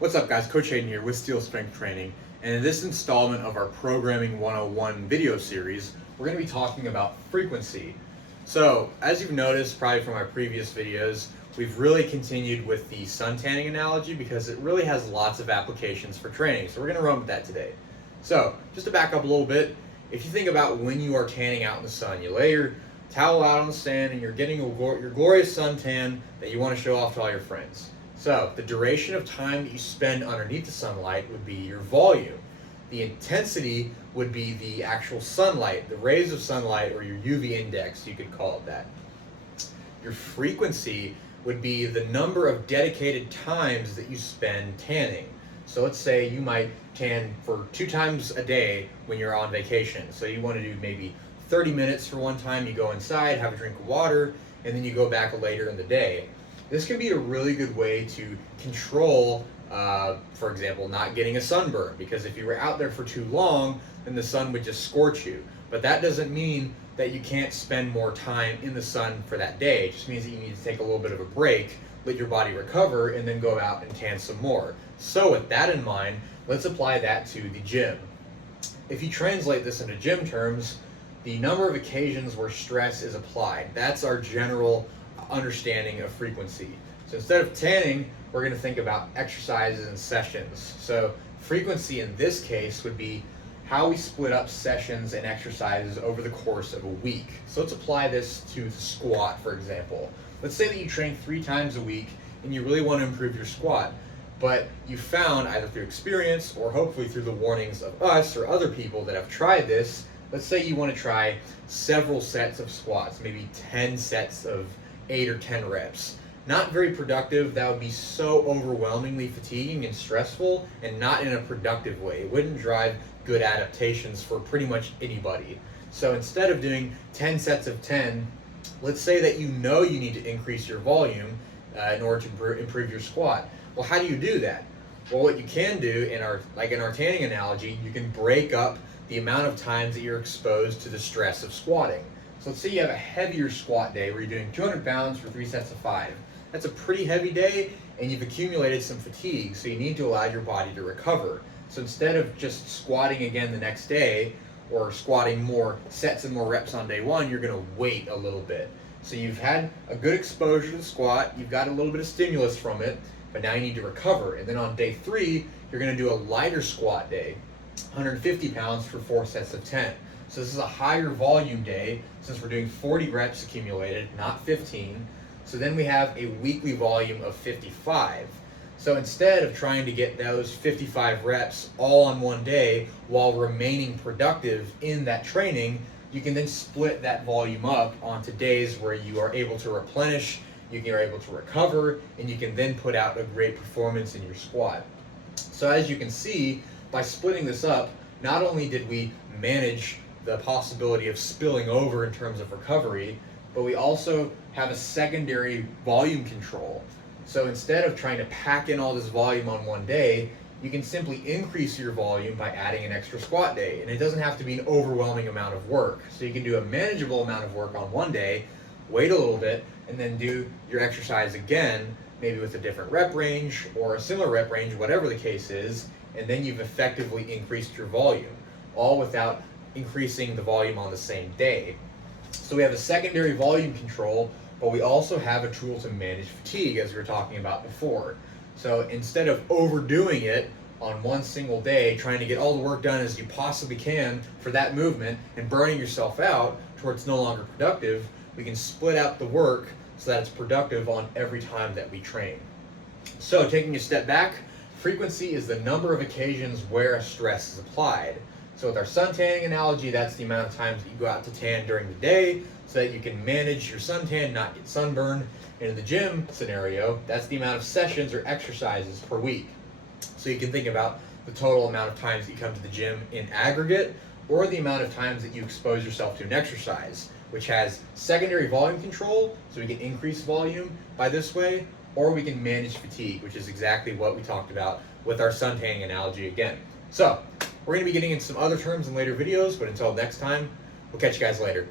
What's up guys, Coach Hayden here with Steel Strength Training, and in this installment of our Programming 101 video series, we're going to be talking about frequency. So, as you've noticed probably from our previous videos, we've really continued with the sun tanning analogy because it really has lots of applications for training, so we're going to run with that today. So, just to back up a little bit, if you think about when you are tanning out in the sun, you lay your towel out on the sand and you're getting your glorious sun tan that you want to show off to all your friends. So the duration of time that you spend underneath the sunlight would be your volume. The intensity would be the actual sunlight, the rays of sunlight, or your UV index, you could call it that. Your frequency would be the number of dedicated times that you spend tanning. So let's say you might tan for 2 times a day when you're on vacation. So you want to do maybe 30 minutes for one time, you go inside, have a drink of water, and then you go back later in the day. This can be a really good way to control, for example, not getting a sunburn, because if you were out there for too long, then the sun would just scorch you. But that doesn't mean that you can't spend more time in the sun for that day. It just means that you need to take a little bit of a break, let your body recover, and then go out and tan some more. So with that in mind, let's apply that to the gym. If you translate this into gym terms, the number of occasions where stress is applied, that's our general understanding of frequency. So instead of tanning, we're going to think about exercises and sessions. So frequency in this case would be how we split up sessions and exercises over the course of a week. So let's apply this to the squat, for example. Let's say that you train 3 times a week and you really want to improve your squat, but you found either through experience or hopefully through the warnings of us or other people that have tried this, let's say you want to try several sets of squats, maybe 10 sets of 8 or 10 reps. Not very productive. That would be so overwhelmingly fatiguing and stressful, and not in a productive way. It wouldn't drive good adaptations for pretty much anybody. So instead of doing 10 sets of 10, let's say that you know you need to increase your volume in order to improve your squat. Well, how do you do that? Well, what you can do in our tanning analogy, you can break up the amount of times that you're exposed to the stress of squatting. So let's say you have a heavier squat day where you're doing 200 pounds for 3 sets of 5. That's a pretty heavy day and you've accumulated some fatigue, so you need to allow your body to recover. So instead of just squatting again the next day or squatting more sets and more reps on day 1, you're going to wait a little bit. So you've had a good exposure to the squat, you've got a little bit of stimulus from it, but now you need to recover. And then on day 3, you're going to do a lighter squat day, 150 pounds for 4 sets of 10. So this is a higher volume day since we're doing 40 reps accumulated, not 15. So then we have a weekly volume of 55. So instead of trying to get those 55 reps all on one day while remaining productive in that training, you can then split that volume up onto days where you are able to replenish, you are able to recover, and you can then put out a great performance in your squat. So as you can see, by splitting this up, not only did we manage the possibility of spilling over in terms of recovery, but we also have a secondary volume control. So instead of trying to pack in all this volume on one day, you can simply increase your volume by adding an extra squat day. And it doesn't have to be an overwhelming amount of work. So you can do a manageable amount of work on one day, wait a little bit, and then do your exercise again, maybe with a different rep range or a similar rep range, whatever the case is, and then you've effectively increased your volume, all without increasing the volume on the same day. So we have a secondary volume control, but we also have a tool to manage fatigue, as we were talking about before. So instead of overdoing it on one single day, trying to get all the work done as you possibly can for that movement and burning yourself out to where it's no longer productive, we can split out the work so that it's productive on every time that we train. So taking a step back, frequency is the number of occasions where a stress is applied. So with our sun tanning analogy, that's the amount of times that you go out to tan during the day so that you can manage your suntan, not get sunburned. And in the gym scenario, that's the amount of sessions or exercises per week. So you can think about the total amount of times that you come to the gym in aggregate, or the amount of times that you expose yourself to an exercise, which has secondary volume control, so we can increase volume by this way, or we can manage fatigue, which is exactly what we talked about with our sun tanning analogy again. So we're going to be getting into some other terms in later videos, but until next time, we'll catch you guys later.